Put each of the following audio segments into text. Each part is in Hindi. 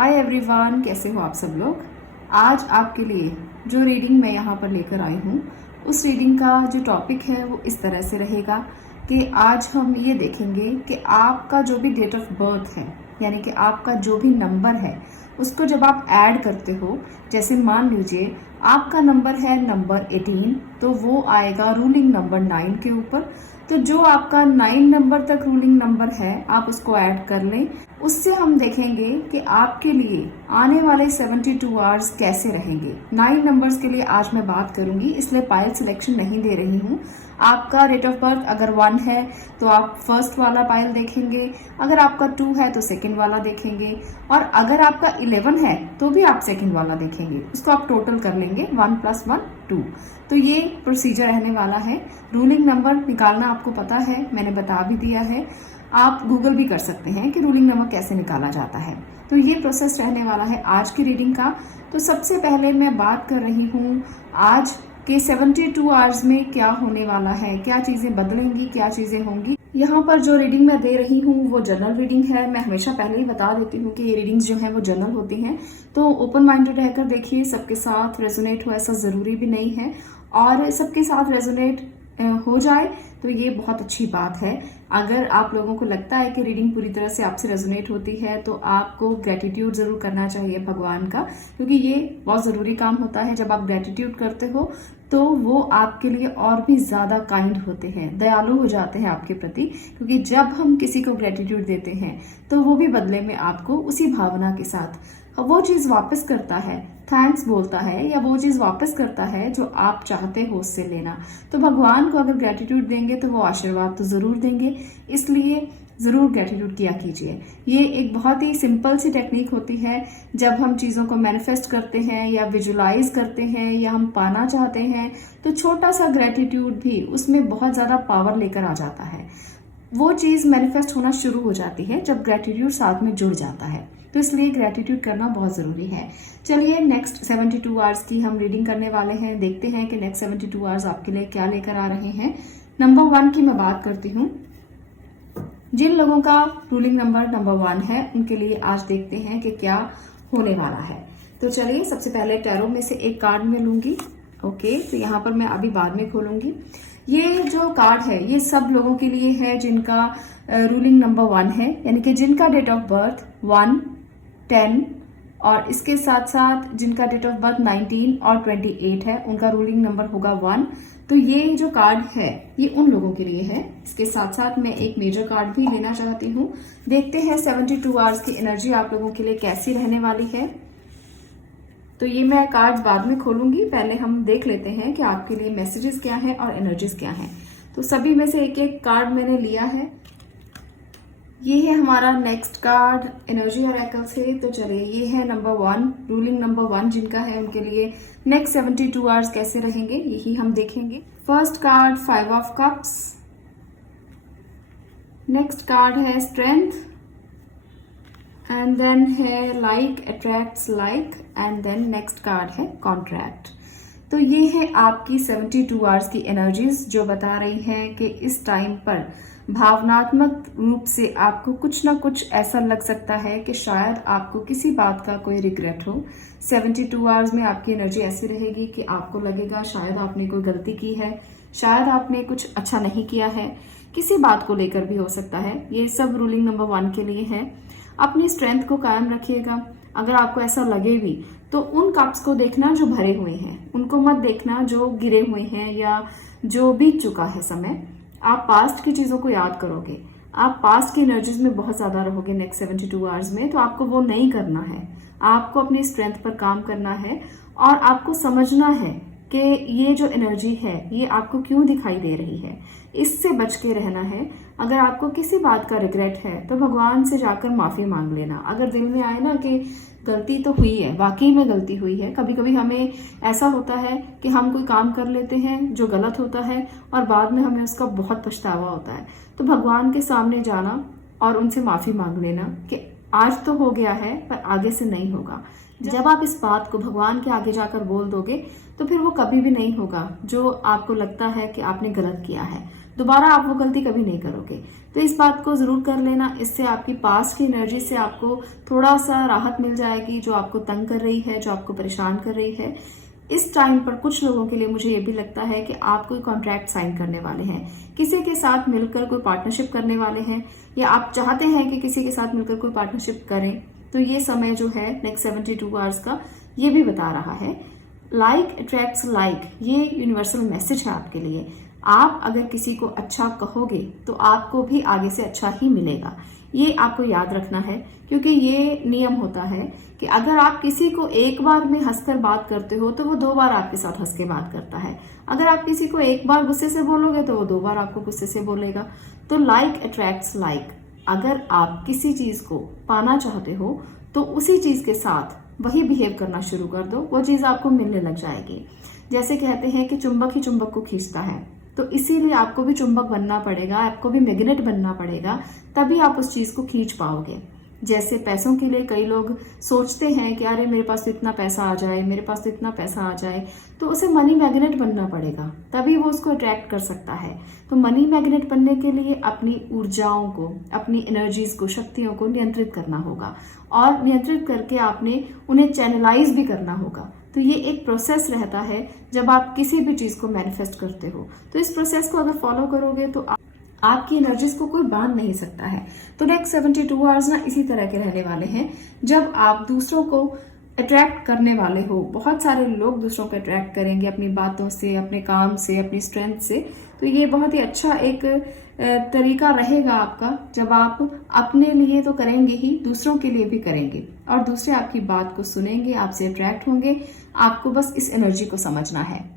हाय एवरीवन, कैसे हो आप सब लोग। आज आपके लिए जो रीडिंग मैं यहाँ पर लेकर आई हूँ उस रीडिंग का जो टॉपिक है वो इस तरह से रहेगा कि आज हम ये देखेंगे कि आपका जो भी डेट ऑफ बर्थ है, यानी कि आपका जो भी नंबर है, उसको जब आप ऐड करते हो, जैसे मान लीजिए आपका नंबर है नंबर 18, तो वो आएगा रूलिंग नंबर 9 के ऊपर। तो जो आपका 9 नंबर तक रूलिंग नंबर है आप उसको ऐड कर लें। उससे हम देखेंगे कि आपके लिए आने वाले 72 आवर्स कैसे रहेंगे। 9 नंबर्स के लिए आज मैं बात करूंगी, इसलिए पाइल सिलेक्शन नहीं दे रही हूँ। आपका डेट ऑफ बर्थ अगर 1 है तो आप फर्स्ट वाला पाइल देखेंगे, अगर आपका 2 है तो सेकंड वाला देखेंगे, और अगर आपका 11 है तो भी आप सेकंड वाला देखेंगे। उसको आप टोटल कर लेंगे 1 + 1 2। तो ये प्रोसीजर रहने वाला है। रूलिंग नंबर निकालना आपको पता है, मैंने बता भी दिया है। आप गूगल भी कर सकते हैं कि रूलिंग नंबर कैसे निकाला जाता है। तो ये प्रोसेस रहने वाला है आज की रीडिंग का। तो सबसे पहले मैं बात कर रही हूँ आज के 72 आवर्स में क्या होने वाला है, क्या चीजें बदलेंगी, क्या चीजें होंगी। यहाँ पर जो रीडिंग मैं दे रही हूँ वो जनरल रीडिंग है। मैं हमेशा पहले ही बता देती हूँ कि ये रीडिंग्स जो है वो जनरल होती हैं, तो ओपन माइंडेड रहकर देखिए। सबके साथ रेजोनेट हो ऐसा जरूरी भी नहीं है, और सबके साथ रेजोनेट हो जाए तो ये बहुत अच्छी बात है। अगर आप लोगों को लगता है कि रीडिंग पूरी तरह से आपसे रेजोनेट होती है तो आपको ग्रेटिट्यूड जरूर करना चाहिए भगवान का, क्योंकि ये बहुत जरूरी काम होता है। जब आप ग्रेटिट्यूड करते हो तो वो आपके लिए और भी ज्यादा काइंड होते हैं, दयालु हो जाते हैं आपके प्रति, क्योंकि जब हम किसी को ग्रेटिट्यूड देते हैं तो वो भी बदले में आपको उसी भावना के साथ वो चीज वापस करता है, थैंक्स बोलता है, या वो चीज वापस करता है जो आप चाहते हो उससे लेना। तो भगवान को अगर ग्रेटिट्यूड देंगे तो वो आशीर्वाद तो जरूर देंगे, इसलिए जरूर ग्रेटिट्यूड किया कीजिए। ये एक बहुत ही सिंपल सी टेक्निक होती है। जब हम चीजों को मैनिफेस्ट करते हैं या विजुलाइज करते हैं या हम पाना चाहते हैं तो छोटा सा ग्रेटिट्यूड भी उसमें बहुत ज्यादा पावर लेकर आ जाता है। वो चीज मैनिफेस्ट होना शुरू हो जाती है जब ग्रेटिट्यूड साथ में जुड़ जाता है। तो इसलिए ग्रेटिट्यूड करना बहुत जरूरी है। चलिए नेक्स्ट 72 आवर्स की हम रीडिंग करने वाले हैं। देखते हैं कि नेक्स्ट 72 आवर्स आपके लिए क्या लेकर आ रहे हैं। नंबर 1 की मैं बात करती हूँ। जिन लोगों का रूलिंग नंबर 1 है उनके लिए आज देखते हैं कि क्या होने वाला है। तो चलिए सबसे पहले टैरो में से एक कार्ड में लूंगी। ओके, तो यहाँ पर मैं अभी बाद में खोलूंगी। ये जो कार्ड है ये सब लोगों के लिए है जिनका रूलिंग नंबर 1 है, यानी कि जिनका डेट ऑफ बर्थ 1, 10 और इसके साथ साथ जिनका डेट ऑफ बर्थ 19 और 28 है, उनका रूलिंग नंबर होगा 1। तो ये जो कार्ड है ये उन लोगों के लिए है। इसके साथ साथ मैं एक मेजर कार्ड भी लेना चाहती हूँ। देखते हैं 72 आवर्स की एनर्जी आप लोगों के लिए कैसी रहने वाली है। तो ये मैं कार्ड बाद में खोलूंगी, पहले हम देख लेते हैं कि आपके लिए मैसेजेस क्या है और एनर्जीज क्या है। तो सभी में से एक एक कार्ड मैंने लिया है। ये है हमारा नेक्स्ट कार्ड एनर्जी ऑरेकल से। तो चलिए ये है नंबर 1, रूलिंग नंबर 1 जिनका है उनके लिए नेक्स्ट 72 आवर्स कैसे रहेंगे यही हम देखेंगे। First card 5 of cups, next card है स्ट्रेंथ, एंड देन है like attracts like, and then next card है कॉन्ट्रैक्ट। तो ये है आपकी 72 आवर्स की एनर्जीज जो बता रही हैं कि इस टाइम पर भावनात्मक रूप से आपको कुछ ना कुछ ऐसा लग सकता है कि शायद आपको किसी बात का कोई रिग्रेट हो। 72 आवर्स में आपकी एनर्जी ऐसी रहेगी कि आपको लगेगा शायद आपने कोई गलती की है, शायद आपने कुछ अच्छा नहीं किया है, किसी बात को लेकर भी हो सकता है। ये सब रूलिंग नंबर 1 के लिए है। अपनी स्ट्रेंथ को कायम रखिएगा। अगर आपको ऐसा लगे भी तो उन कप्स को देखना जो भरे हुए हैं, उनको मत देखना जो गिरे हुए हैं या जो बीत चुका है समय। आप पास्ट की चीजों को याद करोगे, आप पास्ट की एनर्जीज में बहुत ज्यादा रहोगे नेक्स्ट 72 आवर्स में। तो आपको वो नहीं करना है, आपको अपनी स्ट्रेंथ पर काम करना है और आपको समझना है कि ये जो एनर्जी है ये आपको क्यों दिखाई दे रही है, इससे बच के रहना है। अगर आपको किसी बात का रिग्रेट है तो भगवान से जाकर माफी मांग लेना। अगर दिल में आए ना कि गलती तो हुई है, वाकई में गलती हुई है। कभी कभी हमें ऐसा होता है कि हम कोई काम कर लेते हैं जो गलत होता है और बाद में हमें उसका बहुत पछतावा होता है। तो भगवान के सामने जाना और उनसे माफी मांग लेना कि आज तो हो गया है पर आगे से नहीं होगा। जब आप इस बात को भगवान के आगे जाकर बोल दोगे तो फिर वो कभी भी नहीं होगा जो आपको लगता है कि आपने गलत किया है। दोबारा आप वो गलती कभी नहीं करोगे। तो इस बात को जरूर कर लेना, इससे आपकी पास्ट की एनर्जी से आपको थोड़ा सा राहत मिल जाएगी, जो आपको तंग कर रही है, जो आपको परेशान कर रही है। इस टाइम पर कुछ लोगों के लिए मुझे ये भी लगता है कि आप कोई कॉन्ट्रैक्ट साइन करने वाले हैं, किसी के साथ मिलकर कोई पार्टनरशिप करने वाले हैं, या आप चाहते हैं कि किसी के साथ मिलकर कोई पार्टनरशिप करें। तो ये समय जो है नेक्स्ट 72 आवर्स का ये भी बता रहा है। लाइक अट्रैक्ट्स लाइक, ये यूनिवर्सल मैसेज है आपके लिए। आप अगर किसी को अच्छा कहोगे तो आपको भी आगे से अच्छा ही मिलेगा, ये आपको याद रखना है। क्योंकि ये नियम होता है कि अगर आप किसी को एक बार में हंसकर बात करते हो तो वो 2 बार आपके साथ हंस के बात करता है। अगर आप किसी को एक बार गुस्से से बोलोगे तो वो 2 बार आपको गुस्से से बोलेगा। तो लाइक अट्रैक्ट्स लाइक। अगर आप किसी चीज को पाना चाहते हो तो उसी चीज के साथ वही बिहेव करना शुरू कर दो, वो चीज आपको मिलने लग जाएगी। जैसे कहते हैं कि चुंबक ही चुंबक को खींचता है, तो इसीलिए आपको भी चुंबक बनना पड़ेगा, आपको भी मैग्नेट बनना पड़ेगा, तभी आप उस चीज को खींच पाओगे। जैसे पैसों के लिए कई लोग सोचते हैं कि अरे मेरे पास तो इतना पैसा आ जाए, मेरे पास तो इतना पैसा आ जाए, तो उसे मनी मैग्नेट बनना पड़ेगा, तभी वो उसको अट्रैक्ट कर सकता है। तो मनी मैग्नेट बनने के लिए अपनी ऊर्जाओं को, अपनी एनर्जीज को, शक्तियों को नियंत्रित करना होगा, और नियंत्रित करके आपने उन्हें चैनलाइज भी करना होगा। तो ये एक प्रोसेस रहता है जब आप किसी भी चीज को मैनिफेस्ट करते हो। तो इस प्रोसेस को अगर फॉलो करोगे तो आपकी एनर्जीज को कोई बांध नहीं सकता है। तो नेक्स्ट 72 आवर्स ना इसी तरह के रहने वाले हैं, जब आप दूसरों को अट्रैक्ट करने वाले हो। बहुत सारे लोग दूसरों को अट्रैक्ट करेंगे अपनी बातों से, अपने काम से, अपनी स्ट्रेंथ से। तो ये बहुत ही अच्छा एक तरीका रहेगा आपका, जब आप अपने लिए तो करेंगे ही, दूसरों के लिए भी करेंगे, और दूसरे आपकी बात को सुनेंगे, आपसे अट्रैक्ट होंगे। आपको बस इस एनर्जी को समझना है।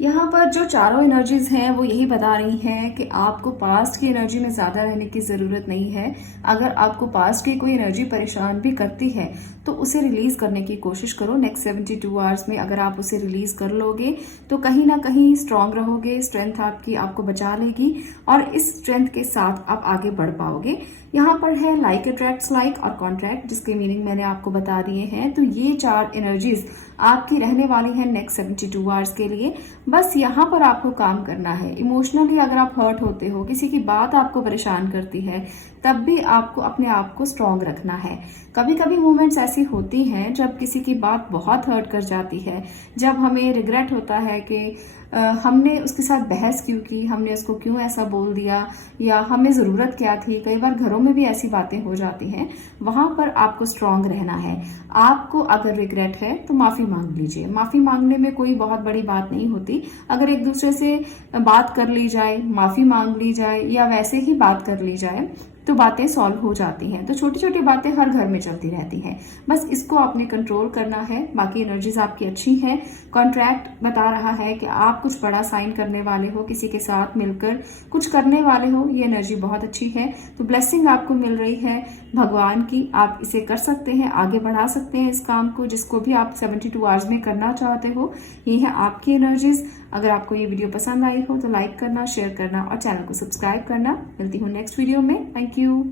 यहाँ पर जो चारों एनर्जीज हैं वो यही बता रही हैं कि आपको पास्ट की एनर्जी में ज्यादा रहने की जरूरत नहीं है। अगर आपको पास्ट की कोई एनर्जी परेशान भी करती है तो उसे रिलीज करने की कोशिश करो। नेक्स्ट 72 आवर्स में अगर आप उसे रिलीज कर लोगे तो कहीं ना कहीं स्ट्रांग रहोगे, स्ट्रेंथ आपकी आपको बचा लेगी, और इस स्ट्रेंथ के साथ आप आगे बढ़ पाओगे। यहाँ पर है लाइक अट्रैक्ट्स लाइक और कॉन्ट्रैक्ट, जिसके मीनिंग मैंने आपको बता दिए हैं। तो ये 4 एनर्जीज आपकी रहने वाली है नेक्स्ट 72 आवर्स के लिए। बस यहाँ पर आपको काम करना है। इमोशनली अगर आप हर्ट होते हो, किसी की बात आपको परेशान करती है, तब भी आपको अपने आप को स्ट्रांग रखना है। कभी कभी मोमेंट्स ऐसी होती हैं जब किसी की बात बहुत हर्ट कर जाती है, जब हमें रिग्रेट होता है कि हमने उसके साथ बहस क्यों की, हमने उसको क्यों ऐसा बोल दिया, या हमें ज़रूरत क्या थी। कई बार घरों में भी ऐसी बातें हो जाती हैं। वहां पर आपको स्ट्रांग रहना है। आपको अगर रिग्रेट है तो माफ़ी मांग लीजिए। माफ़ी मांगने में कोई बहुत बड़ी बात नहीं होती। अगर एक दूसरे से बात कर ली जाए, माफ़ी मांग ली जाए, या वैसे ही बात कर ली जाए, तो बातें सॉल्व हो जाती हैं। तो छोटी छोटी बातें हर घर में चलती रहती हैं, बस इसको आपने कंट्रोल करना है। बाकी एनर्जीज आपकी अच्छी हैं। कॉन्ट्रैक्ट बता रहा है कि आप कुछ बड़ा साइन करने वाले हो, किसी के साथ मिलकर कुछ करने वाले हो। ये एनर्जी बहुत अच्छी है। तो ब्लेसिंग आपको मिल रही है भगवान की। आप इसे कर सकते हैं, आगे बढ़ा सकते हैं इस काम को, जिसको भी आप 72 आवर्स में करना चाहते हो। ये है आपकी एनर्जीज। अगर आपको ये वीडियो पसंद आई हो तो लाइक करना, शेयर करना और चैनल को सब्सक्राइब करना। मिलती हूँ नेक्स्ट वीडियो में। Thank you.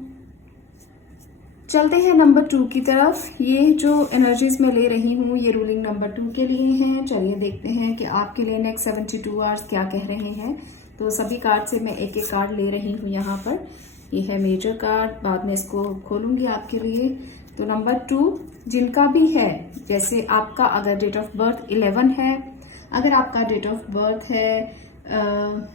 चलते हैं नंबर 2 की तरफ। ये जो एनर्जीज मैं ले रही हूँ ये रूलिंग नंबर 2 के लिए हैं। चलिए देखते हैं कि आपके लिए नेक्स्ट 72 आवर्स क्या कह रहे हैं। तो सभी कार्ड से मैं एक एक कार्ड ले रही हूँ। यहाँ पर ये है मेजर कार्ड, बाद में इसको खोलूंगी आपके लिए। तो नंबर 2 जिनका भी है, जैसे आपका अगर डेट ऑफ बर्थ 11 है, अगर आपका डेट ऑफ बर्थ है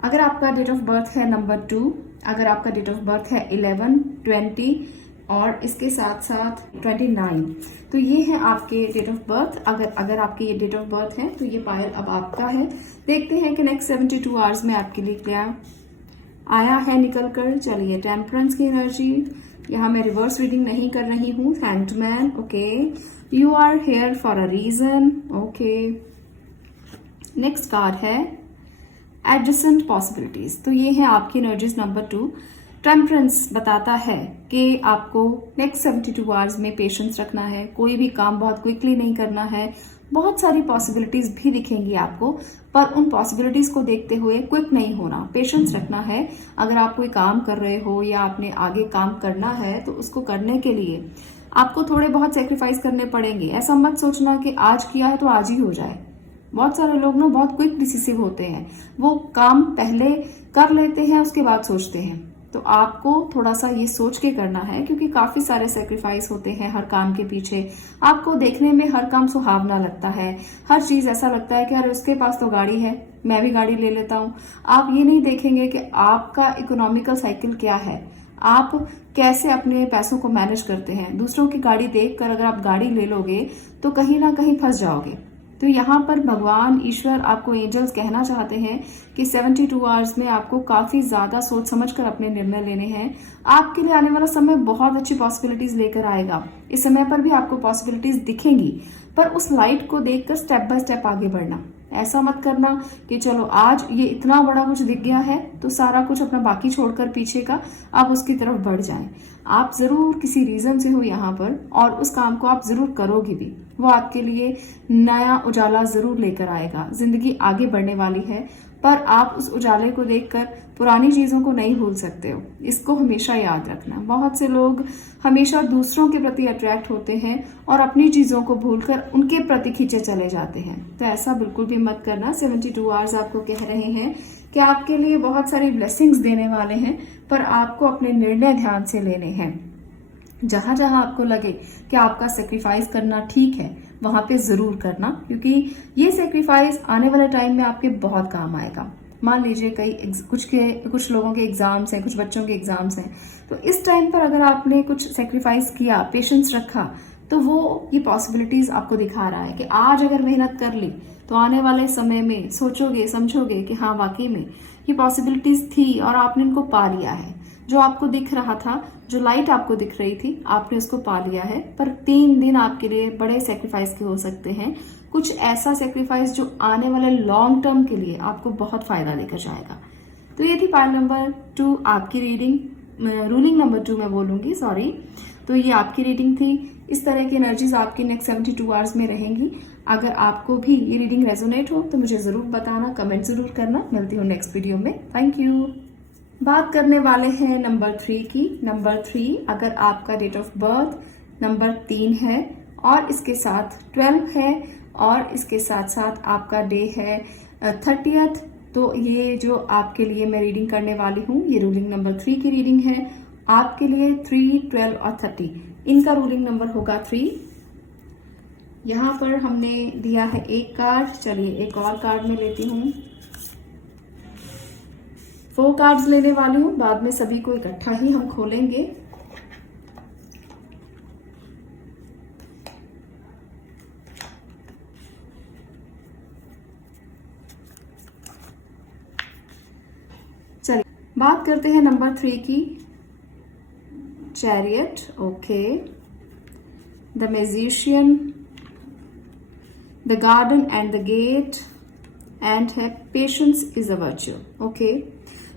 अगर आपका डेट ऑफ बर्थ है नंबर 2, अगर आपका डेट ऑफ बर्थ है 11, 20 और इसके साथ साथ 29, तो ये है आपके डेट ऑफ बर्थ। अगर आपके ये डेट ऑफ बर्थ है तो ये पायल अब आपका है। देखते हैं कि नेक्स्ट 72 आवर्स में आपके लिए क्या आया है निकल कर। चलिए, टेम्परेंस की एनर्जी, यहाँ मैं रिवर्स रीडिंग नहीं कर रही हूँ। Hangman, okay, you are here for a reason, okay. Next card है एडजेसेंट पॉसिबिलिटीज। तो ये है आपकी एनर्जीज नंबर 2। टेम्परेंस बताता है कि आपको नेक्स्ट 72 आवर्स में पेशेंस रखना है। कोई भी काम बहुत क्विकली नहीं करना है। बहुत सारी पॉसिबिलिटीज भी दिखेंगी आपको, पर उन पॉसिबिलिटीज को देखते हुए क्विक नहीं होना, पेशेंस रखना है। अगर आप कोई काम कर रहे हो या आपने आगे काम करना है तो उसको करने के लिए आपको थोड़े बहुत सेक्रीफाइस करने पड़ेंगे। ऐसा मत सोचना कि आज किया है तो आज ही हो जाए। बहुत सारे लोग ना बहुत क्विक डिसिसिव होते हैं, वो काम पहले कर लेते हैं उसके बाद सोचते हैं। तो आपको थोड़ा सा ये सोच के करना है, क्योंकि काफी सारे सेक्रीफाइस होते हैं हर काम के पीछे। आपको देखने में हर काम सुहावना लगता है, हर चीज ऐसा लगता है कि अरे उसके पास तो गाड़ी है, मैं भी गाड़ी ले लेता हूँ। आप ये नहीं देखेंगे कि आपका इकोनॉमिकल साइकिल क्या है, आप कैसे अपने पैसों को मैनेज करते हैं। दूसरों की गाड़ी देखकर अगर आप गाड़ी ले लोगे तो कहीं ना कहीं फंस जाओगे। तो यहाँ पर भगवान ईश्वर आपको एंजल्स कहना चाहते हैं कि 72 आवर्स में आपको काफी ज्यादा सोच समझकर अपने निर्णय लेने हैं। आपके लिए आने वाला समय बहुत अच्छी पॉसिबिलिटीज लेकर आएगा। इस समय पर भी आपको पॉसिबिलिटीज दिखेंगी, पर उस लाइट को देखकर स्टेप बाय स्टेप आगे बढ़ना। ऐसा मत करना कि चलो आज ये इतना बड़ा कुछ दिख गया है तो सारा कुछ अपना बाकी छोड़कर पीछे का आप उसकी तरफ बढ़ जाएं। आप जरूर किसी रीजन से हो यहाँ पर, और उस काम को आप जरूर करोगे भी। वो आपके लिए नया उजाला जरूर लेकर आएगा। जिंदगी आगे बढ़ने वाली है, पर आप उस उजाले को देखकर पुरानी चीजों को नहीं भूल सकते हो। इसको हमेशा याद रखना। बहुत से लोग हमेशा दूसरों के प्रति अट्रैक्ट होते हैं और अपनी चीजों को भूलकर उनके प्रति खींचे चले जाते हैं। तो ऐसा बिल्कुल भी मत करना। 72 आवर्स आपको कह रहे हैं कि आपके लिए बहुत सारी ब्लेसिंग्स देने वाले हैं, पर आपको अपने निर्णय ध्यान से लेने हैं। जहां जहां आपको लगे कि आपका सेक्रीफाइस करना ठीक है, वहां पे जरूर करना, क्योंकि ये सेक्रीफाइस आने वाले टाइम में आपके बहुत काम आएगा। मान लीजिए कुछ लोगों के एग्जाम्स हैं, कुछ बच्चों के एग्जाम्स हैं, तो इस टाइम पर अगर आपने कुछ सेक्रीफाइस किया, पेशेंस रखा, तो वो ये पॉसिबिलिटीज आपको दिखा रहा है कि आज अगर मेहनत कर ली तो आने वाले समय में सोचोगे समझोगे कि हाँ वाकई में ये पॉसिबिलिटीज थी और आपने इनको पा लिया है। जो आपको दिख रहा था, जो लाइट आपको दिख रही थी, आपने उसको पा लिया है। पर 3 दिन आपके लिए बड़े सेक्रीफाइस के हो सकते हैं। कुछ ऐसा सेक्रीफाइस जो आने वाले लॉन्ग टर्म के लिए आपको बहुत फायदा लेकर जाएगा। तो ये थी पाइल नंबर 2 आपकी रीडिंग, रूलिंग नंबर 2 मैं बोलूंगी, सॉरी। तो ये आपकी रीडिंग थी। इस तरह की एनर्जीज आपकी नेक्स्ट 72 आवर्स में रहेंगी। अगर आपको भी ये रीडिंग रेजोनेट हो तो मुझे जरूर बताना, कमेंट जरूर करना। मिलती हूँ नेक्स्ट वीडियो में। Thank you. बात करने वाले हैं नंबर 3 की। नंबर 3, अगर आपका डेट ऑफ बर्थ नंबर 3 है और इसके साथ 12 है और इसके साथ साथ आपका डे है 30th, तो ये जो आपके लिए मैं रीडिंग करने वाली हूँ, ये रूलिंग नंबर 3 की रीडिंग है। आपके लिए 3, 12 और 30, इनका रूलिंग नंबर होगा 3। यहाँ पर हमने दिया है एक कार्ड। चलिए एक और कार्ड में लेती हूँ। 4 कार्ड्स लेने वाली हूँ, बाद में सभी को इकट्ठा ही हम खोलेंगे। चलिए बात करते हैं नंबर 3 की। Chariot, okay, the magician, the garden and the gate, and है patience is a virtue. Okay,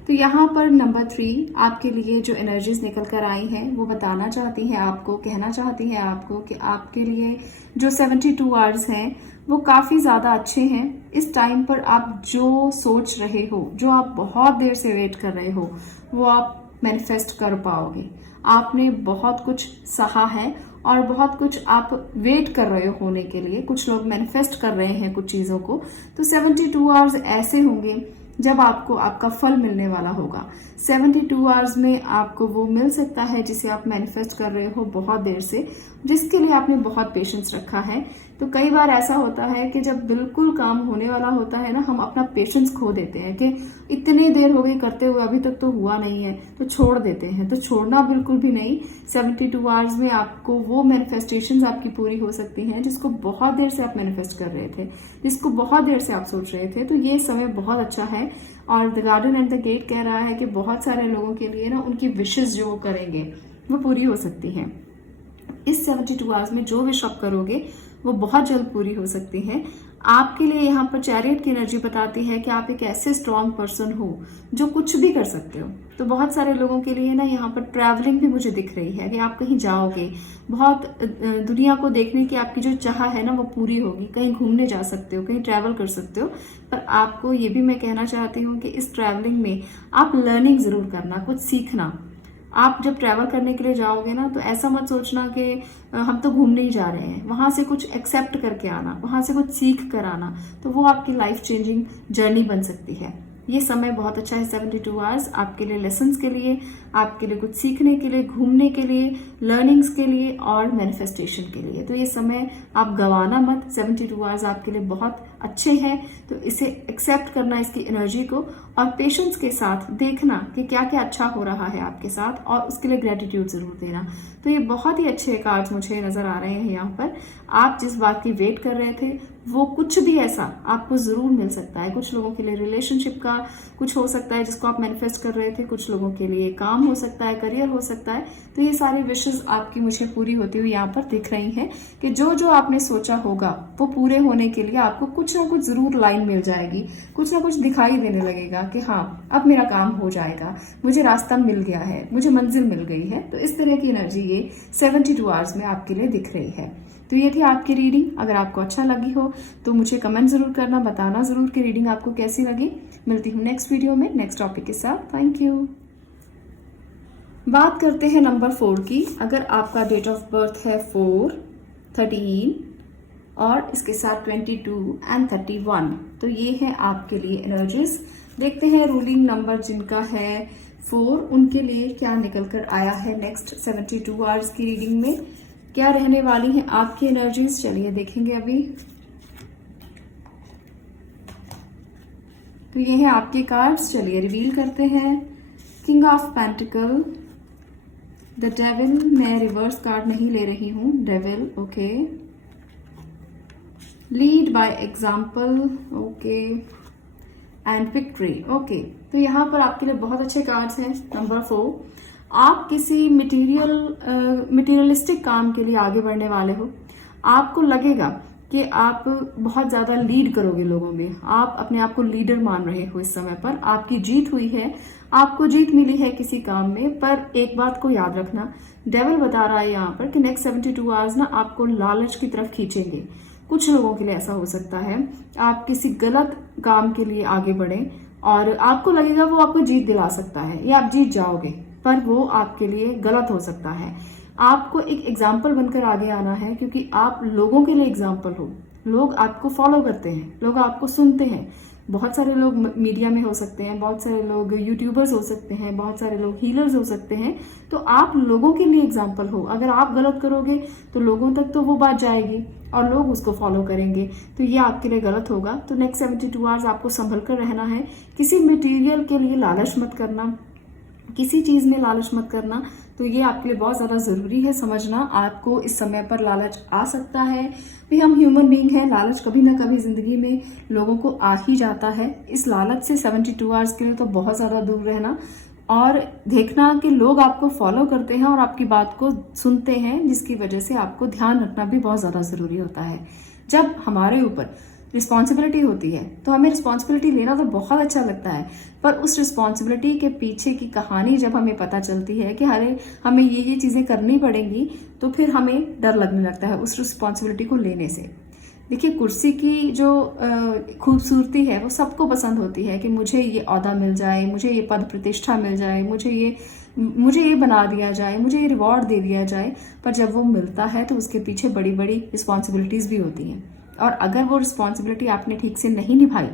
तो यहाँ पर नंबर 3 आपके लिए जो एनर्जीज निकल कर आई हैं वो बताना चाहती हैं आपको, कहना चाहती हैं आपको कि आपके लिए जो 72 आवर्स हैं वो काफी ज्यादा अच्छे हैं। इस टाइम पर आप जो सोच रहे हो, जो आप बहुत देर से वेट कर रहे हो, वो आप मैनिफेस्ट कर पाओगे। आपने बहुत कुछ सहा है और बहुत कुछ आप वेट कर रहे हो होने के लिए। कुछ लोग मैनिफेस्ट कर रहे हैं कुछ चीजों को। तो 72 आवर्स ऐसे होंगे जब आपको आपका फल मिलने वाला होगा। 72 आवर्स में आपको वो मिल सकता है जिसे आप मैनिफेस्ट कर रहे हो बहुत देर से, जिसके लिए आपने बहुत पेशेंस रखा है। तो कई बार ऐसा होता है कि जब बिल्कुल काम होने वाला होता है ना, हम अपना पेशेंस खो देते हैं कि इतनी देर हो गई करते हुए, अभी तक तो हुआ नहीं है, तो छोड़ देते हैं। तो छोड़ना बिल्कुल भी नहीं। 72 आवर्स में आपको वो मैनिफेस्टेशंस आपकी पूरी हो सकती हैं जिसको बहुत देर से आप मैनिफेस्ट कर रहे थे, जिसको बहुत देर से आप सोच रहे थे। तो ये समय बहुत अच्छा है। और the garden and the gate कह रहा है कि बहुत सारे लोगों के लिए ना उनकी विशेस जो वो करेंगे वो पूरी हो सकती हैं। इस 72 आवर्स में जो विश आप करोगे वो बहुत जल्द पूरी हो सकती है। आपके लिए यहाँ पर चैरियट की एनर्जी बताती है कि आप एक ऐसे स्ट्रांग पर्सन हो जो कुछ भी कर सकते हो। तो बहुत सारे लोगों के लिए ना यहाँ पर ट्रैवलिंग भी मुझे दिख रही है कि आप कहीं जाओगे, बहुत दुनिया को देखने की आपकी जो चाह है ना वो पूरी होगी। कहीं घूमने जा सकते हो, कहीं ट्रैवल कर सकते हो। पर आपको ये भी मैं कहना चाहती हूँ कि इस ट्रैवलिंग में आप लर्निंग जरूर करना, कुछ सीखना। आप जब ट्रैवल करने के लिए जाओगे ना, तो ऐसा मत सोचना कि हम तो घूमने ही जा रहे हैं, वहां से कुछ एक्सेप्ट करके आना, वहां से कुछ सीख कर आना, तो वो आपकी लाइफ चेंजिंग जर्नी बन सकती है। ये समय बहुत अच्छा है 72 आवर्स आपके लिए, लेसन्स के लिए, आपके लिए कुछ सीखने के लिए, घूमने के लिए, लर्निंग्स के लिए और मैनिफेस्टेशन के लिए। तो ये समय आप गंवाना मत, 72 आवर्स आपके लिए बहुत अच्छे हैं। तो इसे एक्सेप्ट करना, इसकी एनर्जी को, और पेशेंस के साथ देखना कि क्या क्या अच्छा हो रहा है आपके साथ, और उसके लिए ग्रेटिट्यूड जरूर देना। तो ये बहुत ही अच्छे कार्ड्स मुझे नजर आ रहे हैं यहाँ पर। आप जिस बात की वेट कर रहे थे वो कुछ भी ऐसा आपको जरूर मिल सकता है। कुछ लोगों के लिए रिलेशनशिप का कुछ हो सकता है जिसको आप मैनिफेस्ट कर रहे थे, कुछ लोगों के लिए काम हो सकता है, करियर हो सकता है। तो ये सारी विशेष आपकी मुझे पूरी होती हुई यहाँ पर दिख रही हैं कि जो जो आपने सोचा होगा वो पूरे होने के लिए आपको कुछ ना कुछ जरूर लाइन मिल जाएगी, कुछ ना कुछ दिखाई देने लगेगा कि हाँ अब मेरा काम हो जाएगा, मुझे रास्ता मिल गया है, मुझे मंजिल मिल गई है। तो इस तरह की एनर्जी ये 72 आवर्स में आपके लिए दिख रही है। तो ये थी आपकी रीडिंग। अगर आपको अच्छा लगी हो तो मुझे कमेंट जरूर करना, बताना जरूर कि रीडिंग आपको कैसी लगी। मिलती हूँ नेक्स्ट वीडियो में नेक्स्ट टॉपिक के साथ। Thank you. बात करते हैं नंबर 4 की। अगर आपका डेट ऑफ बर्थ है 4, 13 और इसके साथ 22 एंड 31, तो ये है आपके लिए एनर्जीज। देखते हैं रूलिंग नंबर जिनका है 4, उनके लिए क्या निकल कर आया है नेक्स्ट 72 आवर्स की रीडिंग में, क्या रहने वाली हैं आपकी एनर्जीज। चलिए देखेंगे अभी। तो ये हैं आपके कार्ड्स, चलिए रिवील करते हैं। King of pentacle, the devil, मैं रिवर्स कार्ड नहीं ले रही हूं, devil, okay. Lead by example, okay, and victory, okay. तो यहाँ पर आपके लिए बहुत अच्छे कार्ड्स हैं। नंबर 4, आप किसी मटेरियलिस्टिक काम के लिए आगे बढ़ने वाले हो। आपको लगेगा कि आप बहुत ज्यादा लीड करोगे लोगों में, आप अपने आप को लीडर मान रहे हो। इस समय पर आपकी जीत हुई है, आपको जीत मिली है किसी काम में। पर एक बात को याद रखना, डेविल बता रहा है यहाँ पर कि नेक्स्ट 72 आवर्स ना आपको लालच की तरफ खींचेंगे। कुछ लोगों के लिए ऐसा हो सकता है आप किसी गलत काम के लिए आगे बढ़े और आपको लगेगा वो आपको जीत दिला सकता है या आप जीत जाओगे, पर वो आपके लिए गलत हो सकता है। आपको एक एग्जाम्पल बनकर आगे आना है, क्योंकि आप लोगों के लिए एग्जाम्पल हो। लोग आपको फॉलो करते हैं, लोग आपको सुनते हैं। बहुत सारे लोग मीडिया में हो सकते हैं, बहुत सारे लोग यूट्यूबर्स हो सकते हैं, बहुत सारे लोग हीलर्स हो सकते हैं। तो आप लोगों के लिए एग्जाम्पल हो। अगर आप गलत करोगे तो लोगों तक तो वो बात जाएगी और लोग उसको फॉलो करेंगे, तो ये आपके लिए गलत होगा। तो नेक्स्ट 72 आवर्स आपको संभल कर रहना है। किसी मटेरियल के लिए लालच मत करना, किसी चीज में लालच मत करना। तो ये आपके लिए बहुत ज्यादा जरूरी है समझना। आपको इस समय पर लालच आ सकता है, भी हम ह्यूमन बीइंग हैं, लालच कभी ना कभी जिंदगी में लोगों को आ ही जाता है। इस लालच से 72 आवर्स के लिए तो बहुत ज्यादा दूर रहना, और देखना कि लोग आपको फॉलो करते हैं और आपकी बात को सुनते हैं, जिसकी वजह से आपको ध्यान रखना भी बहुत ज्यादा जरूरी होता है। जब हमारे ऊपर रिस्पॉन्सिबिलिटी होती है तो हमें रिस्पॉन्सिबिलिटी लेना तो बहुत अच्छा लगता है, पर उस रिस्पॉन्सिबिलिटी के पीछे की कहानी जब हमें पता चलती है कि अरे हमें ये चीजें करनी पड़ेंगी, तो फिर हमें डर लगने लगता है उस रिस्पॉन्सिबिलिटी को लेने से। देखिए, कुर्सी की जो खूबसूरती है वो सबको पसंद होती है कि मुझे ये ओहदा मिल जाए, मुझे ये पद प्रतिष्ठा मिल जाए, मुझे ये बना दिया जाए, मुझे ये रिवॉर्ड दे दिया जाए। पर जब वो मिलता है तो उसके पीछे बड़ी बड़ी रिस्पॉन्सिबिलिटीज भी होती हैं, और अगर वो रिस्पॉन्सिबिलिटी आपने ठीक से नहीं निभाई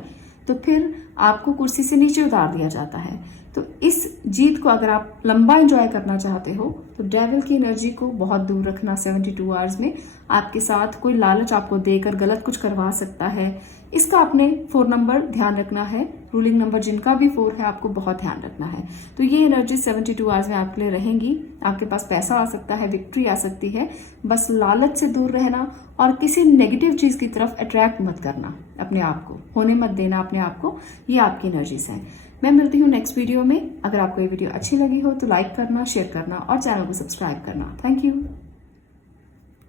तो फिर आपको कुर्सी से नीचे उतार दिया जाता है। तो इस जीत को अगर आप लंबा एंजॉय करना चाहते हो तो डेविल की एनर्जी को बहुत दूर रखना। 72 आवर्स में आपके साथ कोई लालच आपको देकर गलत कुछ करवा सकता है, इसका आपने 4 नंबर ध्यान रखना है। रूलिंग नंबर जिनका भी 4 है आपको बहुत ध्यान रखना है। तो ये एनर्जी 72 आवर्स में आपके लिए रहेंगी। आपके पास पैसा आ सकता है, विक्ट्री आ सकती है, बस लालच से दूर रहना और किसी नेगेटिव चीज की तरफ अट्रैक्ट मत करना, अपने आप को होने मत देना अपने आप को। ये आपकी एनर्जीज हैं। मैं मिलती हूँ नेक्स्ट वीडियो में। अगर आपको ये वीडियो अच्छी लगी हो तो लाइक करना, शेयर करना और चैनल को सब्सक्राइब करना। Thank you.